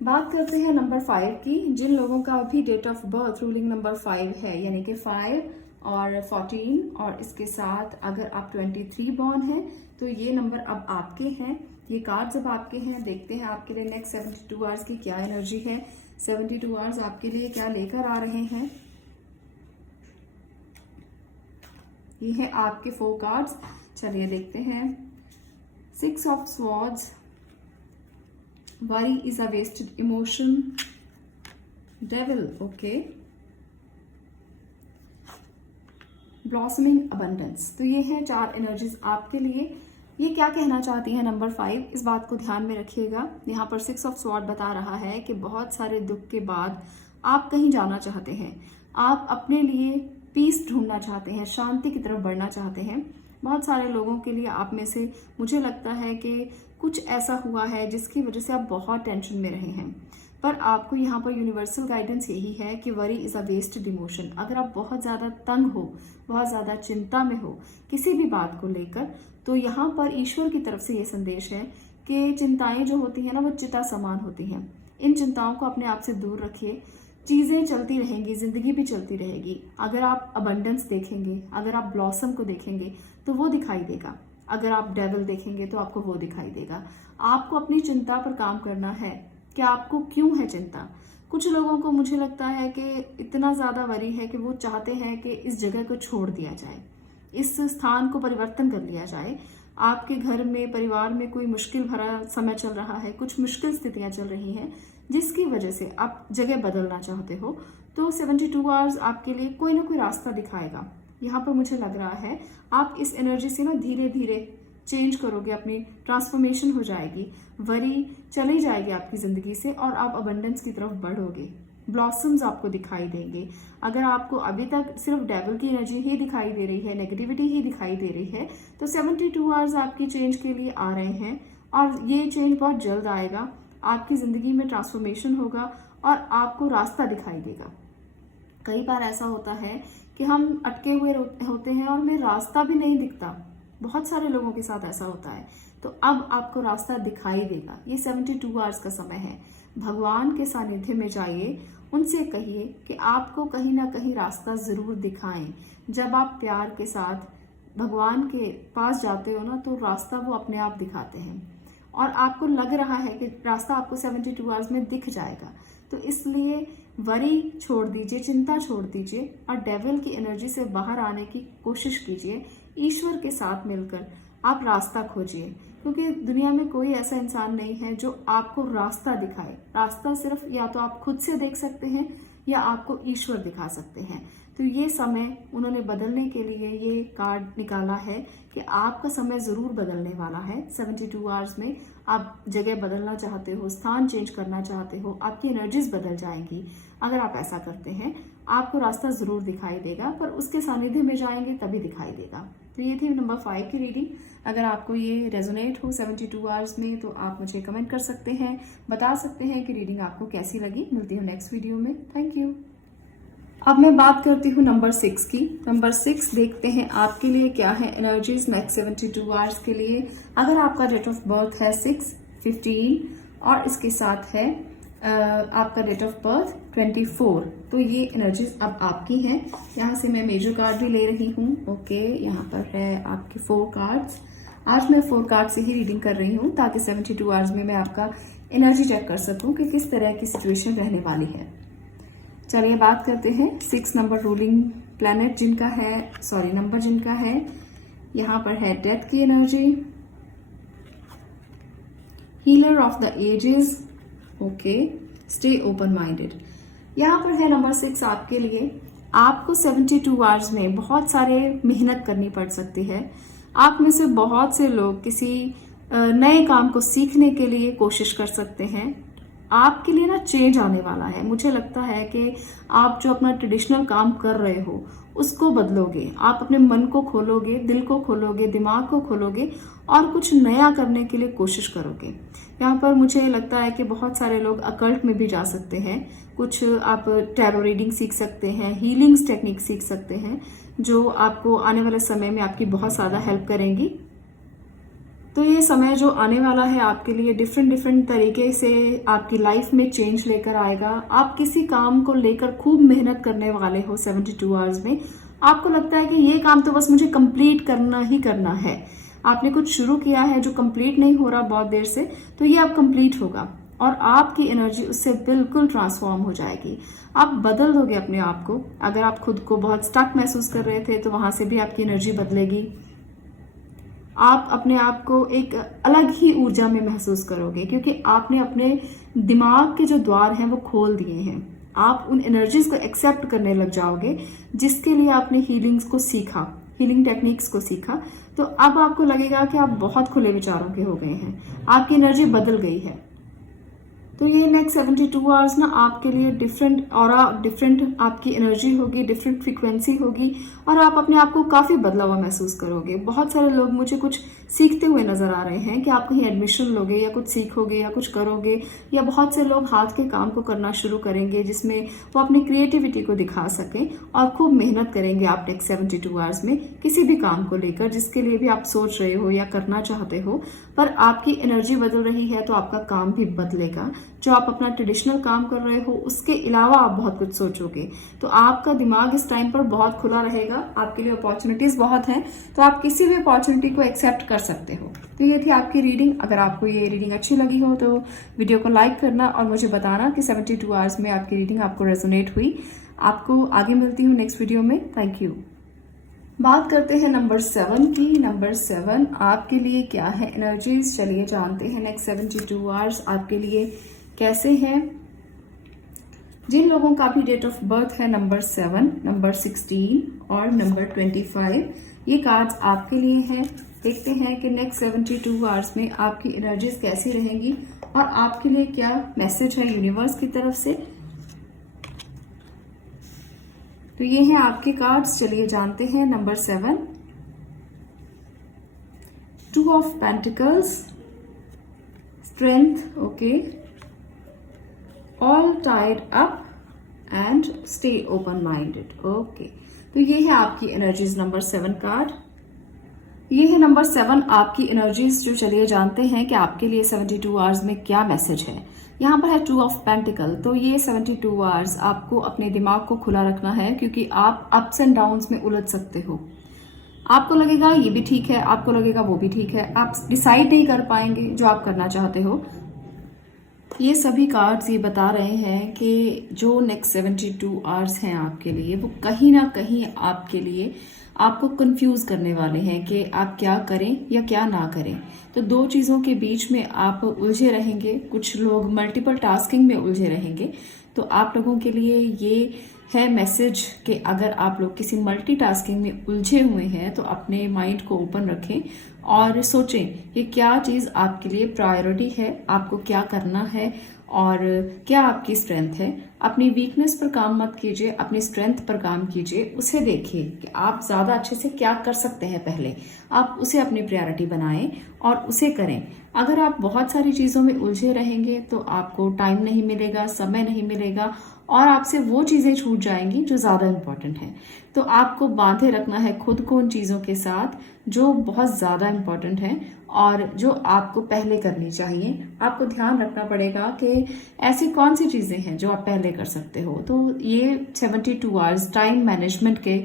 बात करते हैं नंबर 5 की। जिन लोगों का अभी date of birth ruling number 5 है, यानी कि 5 और 14 और इसके साथ अगर आप 23 बॉर्न हैं तो ये नंबर अब आपके हैं, ये कार्ड अब आपके हैं। देखते हैं आपके लिए नेक्स्ट 72 आवर्स की क्या एनर्जी है। 72 आवर्स आपके लिए क्या लेकर आ रहे हैं। ये है आपके 4 कार्ड्स। चलिए देखते हैं 6 of Swords, worry is a wasted emotion, Devil, okay, blossoming abundance. तो ये है 4 एनर्जीज आपके लिए। ये क्या कहना चाहती है नंबर 5, इस बात को ध्यान में रखिएगा। यहाँ पर 6 ऑफ स्वॉर्ड बता रहा है कि बहुत सारे दुख के बाद आप कहीं जाना चाहते हैं, आप अपने लिए पीस ढूंढना चाहते हैं, शांति की तरफ बढ़ना चाहते हैं। बहुत सारे लोगों के लिए आप में से मुझे लगता है कि कुछ ऐसा हुआ है जिसकी वजह से आप बहुत टेंशन में रहे हैं, पर आपको यहाँ पर यूनिवर्सल गाइडेंस यही है कि worry is a wasted emotion. अगर आप बहुत ज्यादा तंग हो, बहुत ज्यादा चिंता में हो किसी भी बात को लेकर, तो यहाँ पर ईश्वर की तरफ से ये संदेश है कि चिंताएं जो होती हैं ना, वो चिता समान होती हैं। इन चिंताओं को अपने आप से दूर रखिए। चीजें चलती रहेंगी, जिंदगी भी चलती रहेगी। अगर आप अबंडेंस देखेंगे, अगर आप ब्लॉसम को देखेंगे तो वो दिखाई देगा, अगर आप डेविल देखेंगे तो आपको वो दिखाई देगा। आपको अपनी चिंता पर काम करना है कि आपको क्यों है चिंता। कुछ लोगों को मुझे लगता है कि इतना ज्यादा वरी है कि वो चाहते हैं कि इस जगह को छोड़ दिया जाए, इस स्थान को परिवर्तन कर लिया जाए। आपके घर में, परिवार में कोई मुश्किल भरा समय चल रहा है, कुछ मुश्किल स्थितियां चल रही हैं जिसकी वजह से आप जगह बदलना चाहते हो, तो 72 आवर्स आपके लिए कोई ना कोई रास्ता दिखाएगा। यहाँ पर मुझे लग रहा है आप इस एनर्जी से ना धीरे धीरे चेंज करोगे, अपनी ट्रांसफॉर्मेशन हो जाएगी, वरी चली जाएगी आपकी जिंदगी से और आप अबंडेंस की तरफ बढ़ोगे। ब्लॉसम्स आपको दिखाई देंगे। अगर आपको अभी तक सिर्फ डेविल की एनर्जी ही दिखाई दे रही है, नेगेटिविटी ही दिखाई दे रही है, तो 72 आवर्स आपकी चेंज के लिए आ रहे हैं और ये चेंज बहुत जल्द आएगा। आपकी जिंदगी में ट्रांसफॉर्मेशन होगा और आपको रास्ता दिखाई देगा। कई बार ऐसा होता है कि हम अटके हुए होते हैं और हमें रास्ता भी नहीं दिखता। बहुत सारे लोगों के साथ ऐसा होता है, तो अब आपको रास्ता दिखाई देगा। ये 72 आवर्स का समय है। भगवान के सानिध्य में जाइए, उनसे कहिए कि आपको कहीं ना कहीं रास्ता जरूर दिखाएं। जब आप प्यार के साथ भगवान के पास जाते हो ना, तो रास्ता वो अपने आप दिखाते हैं और आपको लग रहा है कि रास्ता आपको 72 आवर्स में दिख जाएगा। तो इसलिए वरी छोड़ दीजिए, चिंता छोड़ दीजिए और डेविल की एनर्जी से बाहर आने की कोशिश कीजिए। ईश्वर के साथ मिलकर आप रास्ता खोजिए, क्योंकि दुनिया में कोई ऐसा इंसान नहीं है जो आपको रास्ता दिखाए। रास्ता सिर्फ या तो आप खुद से देख सकते हैं या आपको ईश्वर दिखा सकते हैं। तो ये समय उन्होंने बदलने के लिए ये कार्ड निकाला है कि आपका समय जरूर बदलने वाला है। 72 आवर्स में आप जगह बदलना चाहते हो, स्थान चेंज करना चाहते हो, आपकी एनर्जीज बदल जाएंगी। अगर आप ऐसा करते हैं आपको रास्ता जरूर दिखाई देगा, पर उसके सानिध्य में जाएंगे तभी दिखाई देगा। तो ये थी नंबर 5 की रीडिंग। अगर आपको ये रेजोनेट हो 72 आवर्स में तो आप मुझे कमेंट कर सकते हैं, बता सकते हैं कि रीडिंग आपको कैसी लगी। मिलती हूँ नेक्स्ट वीडियो में। Thank you. अब मैं बात करती हूँ नंबर 6 की। नंबर 6 देखते हैं आपके लिए क्या है एनर्जीज नेक्स्ट 72 आवर्स के लिए। अगर आपका डेट ऑफ बर्थ है 6/15 और इसके साथ है आपका डेट ऑफ बर्थ 24, तो ये एनर्जीज अब आपकी हैं। यहाँ से मैं मेजर कार्ड भी ले रही हूँ। ओके, यहाँ पर है आपके 4 कार्ड्स। आज मैं 4 कार्ड से ही रीडिंग कर रही हूँ ताकि 72 आवर्स में मैं आपका एनर्जी चेक कर सकूँ कि किस तरह की सिचुएशन रहने वाली है। चलिए बात करते हैं 6 नंबर रूलिंग प्लैनेट जिनका है, नंबर जिनका है। यहाँ पर है डेथ की energy, healer of the ages, okay, stay open minded. यहाँ पर है नंबर 6 आपके लिए। आपको 72 आवर्स में बहुत सारे मेहनत करनी पड़ सकती है। आप में से बहुत से लोग किसी नए काम को सीखने के लिए कोशिश कर सकते हैं। आपके लिए ना चेंज आने वाला है। मुझे लगता है कि आप जो अपना ट्रेडिशनल काम कर रहे हो उसको बदलोगे। आप अपने मन को खोलोगे, दिल को खोलोगे, दिमाग को खोलोगे और कुछ नया करने के लिए कोशिश करोगे। यहाँ पर मुझे लगता है कि बहुत सारे लोग अकल्ट में भी जा सकते हैं। कुछ आप टैरो रीडिंग सीख सकते हैं, हीलिंग्स टेक्निक सीख सकते हैं जो आपको आने वाले समय में आपकी बहुत ज्यादा हेल्प करेंगी। तो ये समय जो आने वाला है आपके लिए डिफरेंट तरीके से आपकी लाइफ में चेंज लेकर आएगा। आप किसी काम को लेकर खूब मेहनत करने वाले हो 72 आवर्स में। आपको लगता है कि ये काम तो बस मुझे कंप्लीट करना ही करना है। आपने कुछ शुरू किया है जो कंप्लीट नहीं हो रहा बहुत देर से, तो ये अब कंप्लीट होगा और आपकी एनर्जी उससे बिल्कुल ट्रांसफॉर्म हो जाएगी। आप बदल दोगे अपने आप को। अगर आप खुद को बहुत स्टक महसूस कर रहे थे तो वहां से भी आपकी एनर्जी बदलेगी। आप अपने आप को एक अलग ही ऊर्जा में महसूस करोगे, क्योंकि आपने अपने दिमाग के जो द्वार हैं वो खोल दिए हैं। आप उन एनर्जीज को एक्सेप्ट करने लग जाओगे जिसके लिए आपने हीलिंग्स को सीखा, हीलिंग टेक्निक्स को सीखा। तो अब आपको लगेगा कि आप बहुत खुले विचारों के हो गए हैं, आपकी एनर्जी बदल गई है। तो ये नेक्स्ट 72 आवर्स ना आपके लिए डिफरेंट ऑरा, डिफरेंट आपकी एनर्जी होगी, डिफरेंट फ्रीक्वेंसी होगी, और आप अपने आप को काफ़ी बदला हुआ महसूस करोगे। बहुत सारे लोग मुझे कुछ सीखते हुए नजर आ रहे हैं कि आप कहीं एडमिशन लोगे या कुछ सीखोगे या कुछ करोगे, या बहुत से लोग हाथ के काम को करना शुरू करेंगे जिसमें वो अपनी क्रिएटिविटी को दिखा सकें, और खूब मेहनत करेंगे आप नेक्स्ट 72 आवर्स में किसी भी काम को लेकर जिसके लिए भी आप सोच रहे हो या करना चाहते हो। पर आपकी एनर्जी बदल रही है तो आपका काम भी बदलेगा। जो आप अपना ट्रेडिशनल काम कर रहे हो उसके अलावा आप बहुत कुछ सोचोगे, तो आपका दिमाग इस टाइम पर बहुत खुला रहेगा, आपके लिए अपॉर्चुनिटीज बहुत हैं, तो आप किसी भी अपॉर्चुनिटी को एक्सेप्ट कर सकते हो। तो ये थी आपकी रीडिंग। अगर आपको ये रीडिंग अच्छी लगी हो तो वीडियो को लाइक करना और मुझे बताना कि 72 आवर्स में आपकी रीडिंग आपको रेजोनेट हुई। आपको आगे मिलती हूँ नेक्स्ट वीडियो में। Thank you. बात करते हैं नंबर 7 की। नंबर 7 आपके लिए क्या है एनर्जीज, चलिए जानते हैं नेक्स्ट 72 आवर्स आपके लिए कैसे हैं। जिन लोगों का भी डेट ऑफ बर्थ है नंबर 7, नंबर 16 और नंबर 25, ये कार्ड्स आपके लिए हैं। देखते हैं कि नेक्स्ट 72 आवर्स में आपकी एनर्जीज कैसी रहेंगी और आपके लिए क्या मैसेज है यूनिवर्स की तरफ से। तो ये हैं आपके कार्ड्स, चलिए जानते हैं। Number 7, 2 of pentacles, strength, okay, all tied up and stay open minded, okay. तो ये है आपकी एनर्जीज नंबर 7 कार्ड। ये है नंबर 7 आपकी एनर्जीज, जो चलिए जानते हैं कि आपके लिए 72 आवर्स में क्या मैसेज है। यहाँ पर है 2 ऑफ पेंटिकल। तो ये 72 आवर्स आपको अपने दिमाग को खुला रखना है, क्योंकि आप अप्स एंड डाउन्स में उलझ सकते हो। आपको लगेगा ये भी ठीक है, आपको लगेगा वो भी ठीक है, आप डिसाइड नहीं कर पाएंगे जो आप करना चाहते हो। ये सभी कार्ड्स ये बता रहे हैं कि जो नेक्स्ट 72 आवर्स हैं आपके लिए, वो कहीं ना कहीं आपके लिए आपको कंफ्यूज करने वाले हैं कि आप क्या करें या क्या ना करें। तो दो चीज़ों के बीच में आप उलझे रहेंगे। कुछ लोग मल्टीपल टास्किंग में उलझे रहेंगे। तो आप लोगों के लिए ये है मैसेज कि अगर आप लोग किसी मल्टीटास्किंग में उलझे हुए हैं तो अपने माइंड को ओपन रखें और सोचें कि क्या चीज़ आपके लिए प्रायोरिटी है, आपको क्या करना है और क्या आपकी स्ट्रेंथ है। अपनी वीकनेस पर काम मत कीजिए, अपनी स्ट्रेंथ पर काम कीजिए। उसे देखिए कि आप ज़्यादा अच्छे से क्या कर सकते हैं, पहले आप उसे अपनी प्रायोरिटी बनाएं और उसे करें। अगर आप बहुत सारी चीज़ों में उलझे रहेंगे तो आपको टाइम नहीं मिलेगा, समय नहीं मिलेगा और आपसे वो चीज़ें छूट जाएंगी जो ज़्यादा इम्पोर्टेंट हैं। तो आपको बांधे रखना है खुद को उन चीज़ों के साथ जो बहुत ज़्यादा इम्पोर्टेंट हैं और जो आपको पहले करनी चाहिए। आपको ध्यान रखना पड़ेगा कि ऐसी कौन सी चीज़ें हैं जो आप पहले कर सकते हो। तो ये 72 आवर्स टाइम मैनेजमेंट के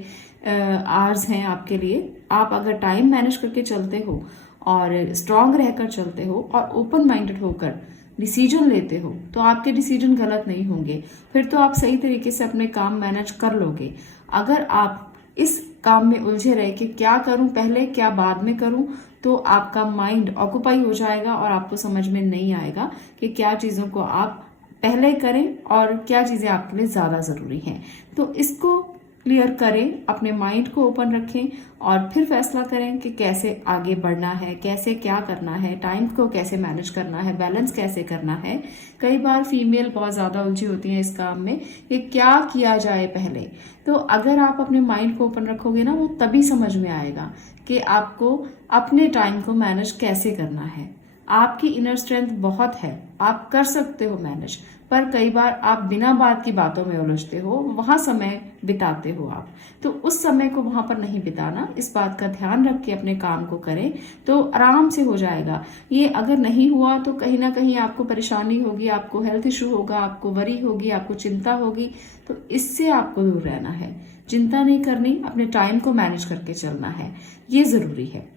आवर्स हैं आपके लिए। आप अगर टाइम मैनेज करके चलते हो और स्ट्रांग रहकर चलते हो और ओपन माइंडेड होकर डिसीजन लेते हो तो आपके डिसीजन गलत नहीं होंगे। फिर तो आप सही तरीके से अपने काम मैनेज कर लोगे। अगर आप इस काम में उलझे रहे कि क्या करूं पहले, क्या बाद में करूं, तो आपका माइंड ऑक्यूपाई हो जाएगा और आपको समझ में नहीं आएगा कि क्या चीज़ों को आप पहले करें और क्या चीज़ें आपके लिए ज़्यादा ज़रूरी हैं। तो इसको क्लियर करें, अपने माइंड को ओपन रखें और फिर फैसला करें कि कैसे आगे बढ़ना है, कैसे क्या करना है, टाइम को कैसे मैनेज करना है, बैलेंस कैसे करना है। कई बार फीमेल बहुत ज़्यादा उलझी होती हैं इस काम में कि क्या किया जाए पहले। तो अगर आप अपने माइंड को ओपन रखोगे ना, वो तभी समझ में आएगा कि आपको अपने टाइम को मैनेज कैसे करना है। आपकी इनर स्ट्रेंथ बहुत है, आप कर सकते हो मैनेज, पर कई बार आप बिना बात की बातों में उलझते हो, वहां समय बिताते हो आप। तो उस समय को वहां पर नहीं बिताना। इस बात का ध्यान रख के अपने काम को करें तो आराम से हो जाएगा। ये अगर नहीं हुआ तो कहीं ना कहीं आपको परेशानी होगी, आपको हेल्थ इशू होगा, आपको वरी होगी, आपको चिंता होगी। तो इससे आपको दूर रहना है, चिंता नहीं करनी, अपने टाइम को मैनेज करके चलना है, ये जरूरी है।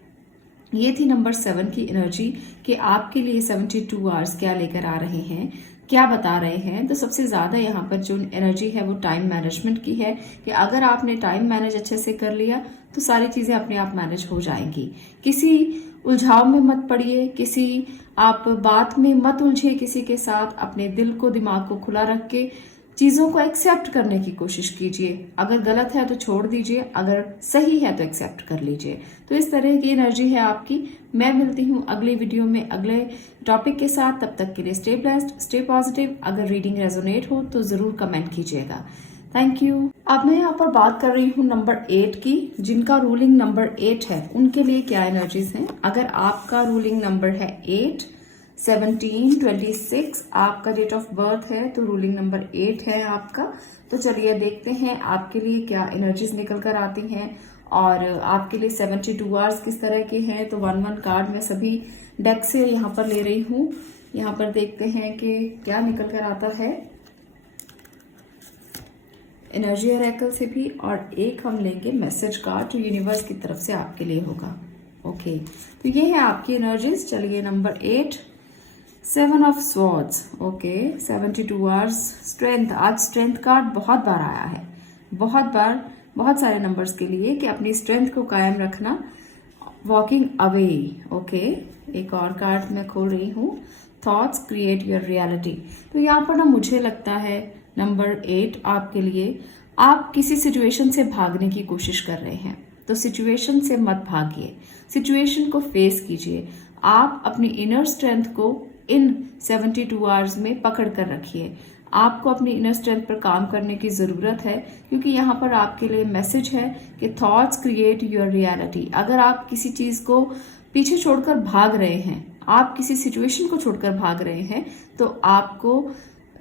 ये थी नंबर 7 की एनर्जी कि आपके लिए 72 आवर्स क्या लेकर आ रहे हैं। क्या बता रहे हैं। तो सबसे ज्यादा यहाँ पर जो एनर्जी है वो टाइम मैनेजमेंट की है कि अगर आपने टाइम मैनेज अच्छे से कर लिया तो सारी चीजें अपने आप मैनेज हो जाएंगी। किसी उलझाव में मत पड़िए, किसी आप बात में मत उलझिए किसी के साथ। अपने दिल को, दिमाग को खुला रख के चीजों को एक्सेप्ट करने की कोशिश कीजिए। अगर गलत है तो छोड़ दीजिए, अगर सही है तो एक्सेप्ट कर लीजिए। तो इस तरह की एनर्जी है आपकी। मैं मिलती हूँ अगले वीडियो में अगले टॉपिक के साथ। तब तक के लिए स्टे ब्लेस्ड, स्टे पॉजिटिव। अगर रीडिंग रेजोनेट हो तो जरूर कमेंट कीजिएगा। Thank you. अब मैं यहाँ पर बात कर रही हूँ नंबर 8 की। जिनका रूलिंग नंबर 8 है उनके लिए क्या एनर्जीज हैं। अगर आपका रूलिंग नंबर है 8, 17, 26, आपका डेट ऑफ बर्थ है तो रूलिंग नंबर 8 है आपका। तो चलिए देखते हैं आपके लिए क्या एनर्जीज निकल कर आती हैं और आपके लिए 72 आवर्स किस तरह के हैं। तो 1 कार्ड मैं सभी डेक से यहाँ पर ले रही हूँ। यहाँ पर देखते हैं कि क्या निकल कर आता है एनर्जी ऑरेकल से भी, और एक हम लेंगे मैसेज कार्ड जो यूनिवर्स की तरफ से आपके लिए होगा। ओके, तो ये है आपकी एनर्जीज। चलिए number 8, 7 of swords. Okay, 72 hours, strength. आज स्ट्रेंथ कार्ड बहुत बार आया है, बहुत बार, बहुत सारे नंबर्स के लिए कि अपनी स्ट्रेंथ को कायम रखना। Walking away. ओके, एक और कार्ड मैं खोल रही हूँ, थॉट्स क्रिएट योर रियलिटी। तो यहाँ पर ना मुझे लगता है नंबर 8 आपके लिए, आप किसी सिचुएशन से भागने की कोशिश कर रहे हैं तो सिचुएशन से मत भागिए, सिचुएशन को फेस कीजिए। आप अपनी इनर स्ट्रेंथ को इन 72 आवर्स में पकड़ कर रखिए। आपको अपनी इनर स्ट्रेंथ पर काम करने की जरूरत है क्योंकि यहाँ पर आपके लिए मैसेज है कि थॉट्स क्रिएट योर रियलिटी। अगर आप किसी चीज को पीछे छोड़कर भाग रहे हैं, आप किसी सिचुएशन को छोड़कर भाग रहे हैं तो आपको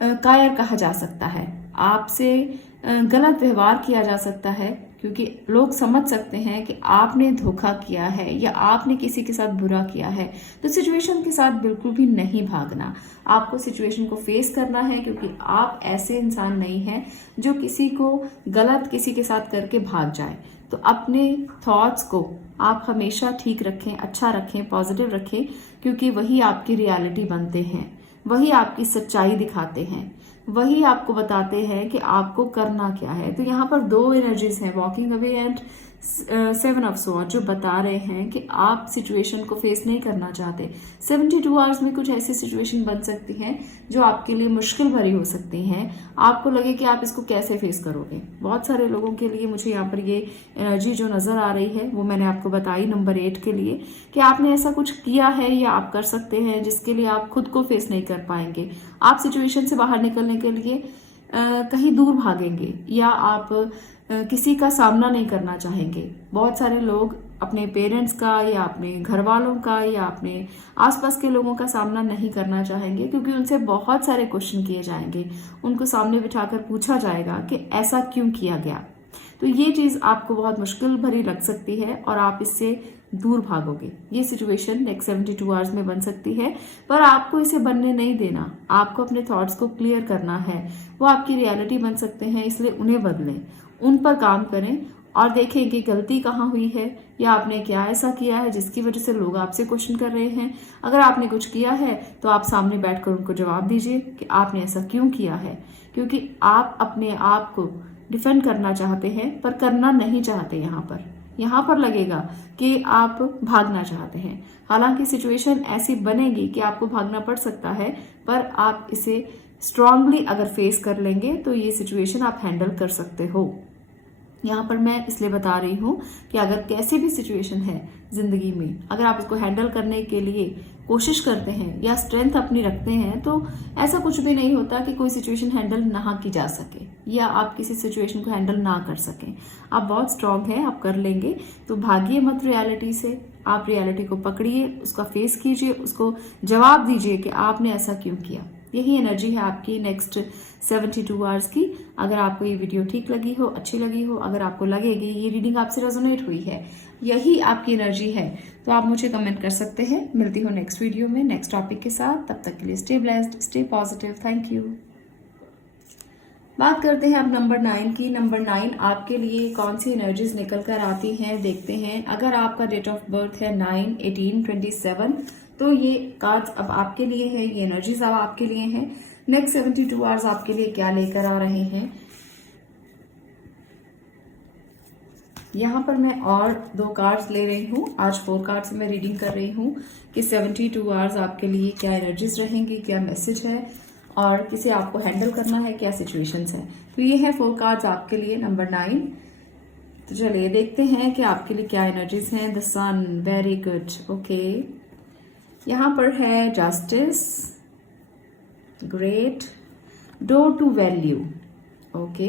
कायर कहा जा सकता है, आपसे गलत व्यवहार किया जा सकता है क्योंकि लोग समझ सकते हैं कि आपने धोखा किया है या आपने किसी के साथ बुरा किया है। तो सिचुएशन के साथ बिल्कुल भी नहीं भागना, आपको सिचुएशन को फेस करना है क्योंकि आप ऐसे इंसान नहीं हैं जो किसी को गलत किसी के साथ करके भाग जाए। तो अपने थॉट्स को आप हमेशा ठीक रखें, अच्छा रखें, पॉजिटिव रखें क्योंकि वही आपकी रियलिटी बनते हैं, वही आपकी सच्चाई दिखाते हैं, वही आपको बताते हैं कि आपको करना क्या है। तो यहाँ पर 2 एनर्जीज हैं, walking away and 7 of sword, जो बता रहे हैं कि आप सिचुएशन को फेस नहीं करना चाहते। 72 आवर्स में कुछ ऐसी सिचुएशन बन सकती हैं जो आपके लिए मुश्किल भरी हो सकती हैं। आपको लगे कि आप इसको कैसे फेस करोगे। बहुत सारे लोगों के लिए मुझे यहाँ पर ये एनर्जी जो नजर आ रही है वो मैंने आपको बताई नंबर 8 के लिए कि आपने ऐसा कुछ किया है या आप कर सकते हैं जिसके लिए आप खुद को फेस नहीं कर पाएंगे। आप सिचुएशन से बाहर निकलने के लिए कहीं दूर भागेंगे या आप किसी का सामना नहीं करना चाहेंगे। बहुत सारे लोग अपने पेरेंट्स का या अपने घर वालों का या अपने आसपास के लोगों का सामना नहीं करना चाहेंगे क्योंकि उनसे बहुत सारे क्वेश्चन किए जाएंगे, उनको सामने बिठाकर पूछा जाएगा कि ऐसा क्यों किया गया। तो ये चीज आपको बहुत मुश्किल भरी लग सकती है और आप इससे दूर भागोगे। ये सिचुएशन नेक्स्ट 72 आवर्स में बन सकती है पर आपको इसे बनने नहीं देना। आपको अपने थॉट्स को क्लियर करना है, वो आपकी रियलिटी बन सकते हैं, इसलिए उन्हें बदलें, उन पर काम करें और देखें कि गलती कहाँ हुई है या आपने क्या ऐसा किया है जिसकी वजह से लोग आपसे क्वेश्चन कर रहे हैं। अगर आपने कुछ किया है तो आप सामने बैठकर उनको जवाब दीजिए कि आपने ऐसा क्यों किया है, क्योंकि आप अपने आप को डिफेंड करना चाहते हैं पर करना नहीं चाहते। यहाँ पर लगेगा कि आप भागना चाहते हैं। हालांकि सिचुएशन ऐसी बनेगी कि आपको भागना पड़ सकता है पर आप इसे स्ट्रांगली अगर फेस कर लेंगे तो ये सिचुएशन आप हैंडल कर सकते हो। यहाँ पर मैं इसलिए बता रही हूँ कि अगर कैसी भी सिचुएशन है जिंदगी में, अगर आप उसको हैंडल करने के लिए कोशिश करते हैं या स्ट्रेंथ अपनी रखते हैं तो ऐसा कुछ भी नहीं होता कि कोई सिचुएशन हैंडल ना की जा सके या आप किसी सिचुएशन को हैंडल ना कर सकें। आप बहुत स्ट्रांग हैं, आप कर लेंगे। तो भागिए मत रियलिटी से, आप रियलिटी को पकड़िए, उसका फेस कीजिए, उसको जवाब दीजिए कि आपने ऐसा क्यों किया। यही एनर्जी है आपकी नेक्स्ट 72 आवर्स की। अगर आपको ये वीडियो ठीक लगी हो, अच्छी लगी हो, अगर आपको लगेगी ये रीडिंग आपसे रेजोनेट हुई है, यही आपकी एनर्जी है, तो आप मुझे कमेंट कर सकते हैं। मिलती हूँ नेक्स्ट वीडियो में नेक्स्ट टॉपिक के साथ। तब तक के लिए stay blessed, stay positive. Thank you. बात करते हैं अब नंबर 9 की। नंबर 9 आपके लिए कौन सी एनर्जीज निकल कर आती हैं देखते हैं। अगर आपका डेट ऑफ बर्थ है 9, 18, 27 तो ये कार्ड्स अब आपके लिए है, ये एनर्जीज अब आपके लिए हैं। नेक्स्ट 72 आवर्स आपके लिए क्या लेकर आ रहे हैं। यहाँ पर मैं और 2 कार्ड्स ले रही हूँ। आज 4 कार्ड्स में रीडिंग कर रही हूँ कि 72 आवर्स आपके लिए क्या एनर्जीज रहेंगी, क्या मैसेज है और किसे आपको हैंडल करना है, क्या सिचुएशंस है। तो ये है 4 कार्ड्स आपके लिए, नंबर 9। तो चलिए देखते हैं कि आपके लिए क्या एनर्जीज हैं। The sun, very good, okay. यहाँ पर है justice, great, door to value, okay.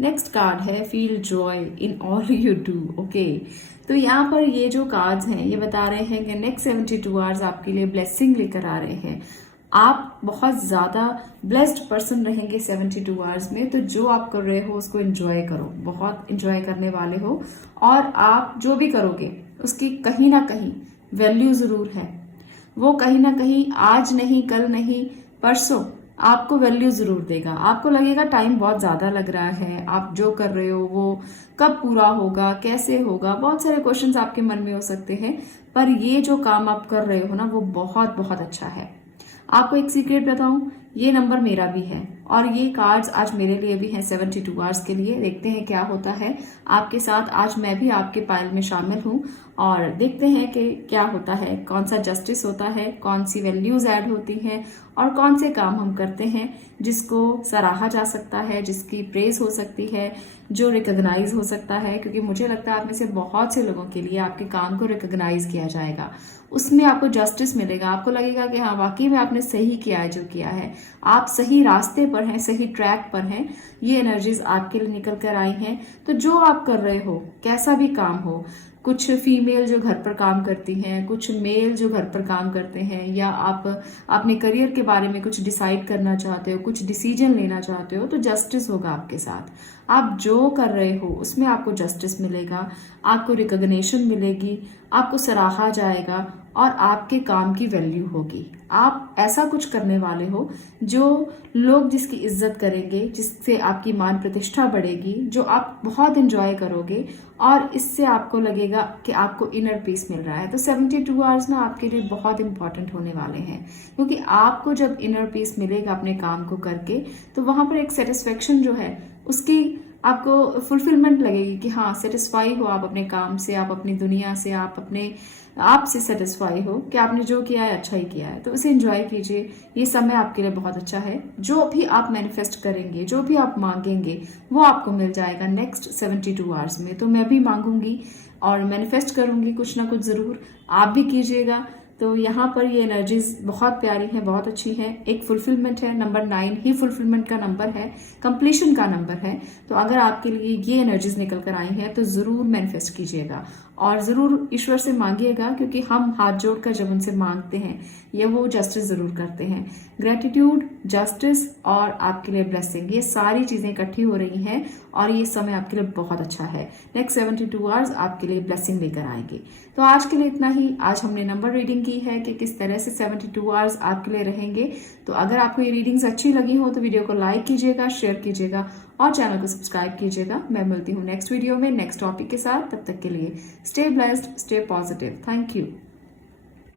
Next card है feel joy in all you do, okay. तो यहाँ पर ये जो कार्ड्स हैं ये बता रहे हैं कि नेक्स्ट 72 आवर्स आपके लिए ब्लेसिंग लेकर आ रहे हैं। आप बहुत ज्यादा ब्लेस्ड पर्सन रहेंगे 72 आवर्स में। तो जो आप कर रहे हो उसको एंजॉय करो, बहुत एंजॉय करने वाले हो। और आप जो भी करोगे उसकी कहीं ना कहीं वैल्यू जरूर है। वो कहीं ना कहीं आज नहीं, कल नहीं, परसों आपको वैल्यू जरूर देगा। आपको लगेगा टाइम बहुत ज्यादा लग रहा है, आप जो कर रहे हो वो कब पूरा होगा, कैसे होगा, बहुत सारे क्वेश्चंस आपके मन में हो सकते हैं। पर ये जो काम आप कर रहे हो ना वो बहुत बहुत अच्छा है। आपको एक सीक्रेट बताऊं, ये नंबर मेरा भी है और ये कार्ड्स आज मेरे लिए भी हैं 72 आवर्स के लिए। देखते हैं क्या होता है आपके साथ। आज मैं भी आपके पायल में शामिल हूं और देखते हैं कि क्या होता है, कौन सा जस्टिस होता है, कौन सी वैल्यूज ऐड होती हैं और कौन से काम हम करते हैं जिसको सराहा जा सकता है, जिसकी प्रेज हो सकती है, जो रिकॉग्नाइज हो सकता है। क्योंकि मुझे लगता है आप में से बहुत से लोगों के लिए आपके काम को रिकॉग्नाइज किया जाएगा, उसमें आपको जस्टिस मिलेगा। आपको लगेगा कि हाँ वाकई में आपने सही किया है, जो किया है, आप सही रास्ते पर हैं, सही ट्रैक पर हैं। ये एनर्जीज आपके लिए निकल कर आई हैं। तो जो आप कर रहे हो, कैसा भी काम हो, कुछ फीमेल जो घर पर काम करती हैं, कुछ मेल जो घर पर काम करते हैं, या आप अपने करियर के बारे में कुछ डिसाइड करना चाहते हो, कुछ डिसीजन लेना चाहते हो, तो जस्टिस होगा आपके साथ। आप जो कर रहे हो उसमें आपको जस्टिस मिलेगा, आपको रिकॉग्निशन मिलेगी, आपको सराहा जाएगा और आपके काम की वैल्यू होगी। आप ऐसा कुछ करने वाले हो जो लोग जिसकी इज्जत करेंगे, जिससे आपकी मान प्रतिष्ठा बढ़ेगी, जो आप बहुत एंजॉय करोगे और इससे आपको लगेगा कि आपको इनर पीस मिल रहा है। तो 72 आवर्स ना आपके लिए बहुत इंपॉर्टेंट होने वाले हैं, क्योंकि आपको जब इनर पीस मिलेगा अपने काम को करके, तो वहां पर एक सेटिस्फेक्शन जो है उसकी आपको फुलफिलमेंट लगेगी कि हाँ सेटिस्फाई हो आप अपने काम से, आप अपनी दुनिया से, आप अपने आप से सेटिस्फाई हो कि आपने जो किया है अच्छा ही किया है। तो उसे एंजॉय कीजिए, ये समय आपके लिए बहुत अच्छा है। जो भी आप मैनिफेस्ट करेंगे, जो भी आप मांगेंगे, वो आपको मिल जाएगा नेक्स्ट 72 आवर्स में। तो मैं भी मांगूंगी और मैनिफेस्ट करूंगी कुछ ना कुछ जरूर, आप भी कीजिएगा। तो यहाँ पर ये एनर्जीज बहुत प्यारी है, बहुत अच्छी है। एक फुलफिलमेंट है, नंबर 9 ही फुलफिलमेंट का नंबर है, कंप्लीशन का नंबर है। तो अगर आपके लिए ये एनर्जीज निकल कर आई हैं तो जरूर मैनिफेस्ट कीजिएगा और जरूर ईश्वर से मांगिएगा, क्योंकि हम हाथ जोड़कर जब उनसे मांगते हैं ये वो जस्टिस जरूर करते हैं। ग्रेटिट्यूड, जस्टिस और आपके लिए ब्लेसिंग, ये सारी चीजें इकट्ठी हो रही हैं और ये समय आपके लिए बहुत अच्छा है। नेक्स्ट 72 आवर्स आपके लिए ब्लेसिंग लेकर आएंगे। तो आज के लिए इतना ही। आज हमने नंबर रीडिंग की है कि किस तरह से 72 आवर्स आपके लिए रहेंगे। तो अगर आपको ये रीडिंग्स अच्छी लगी हो तो वीडियो को लाइक कीजिएगा, शेयर कीजिएगा और चैनल को सब्सक्राइब कीजिएगा। मैं मिलती हूँ नेक्स्ट वीडियो में नेक्स्ट टॉपिक के साथ। तब तक के लिए stay blessed, stay positive. Thank you.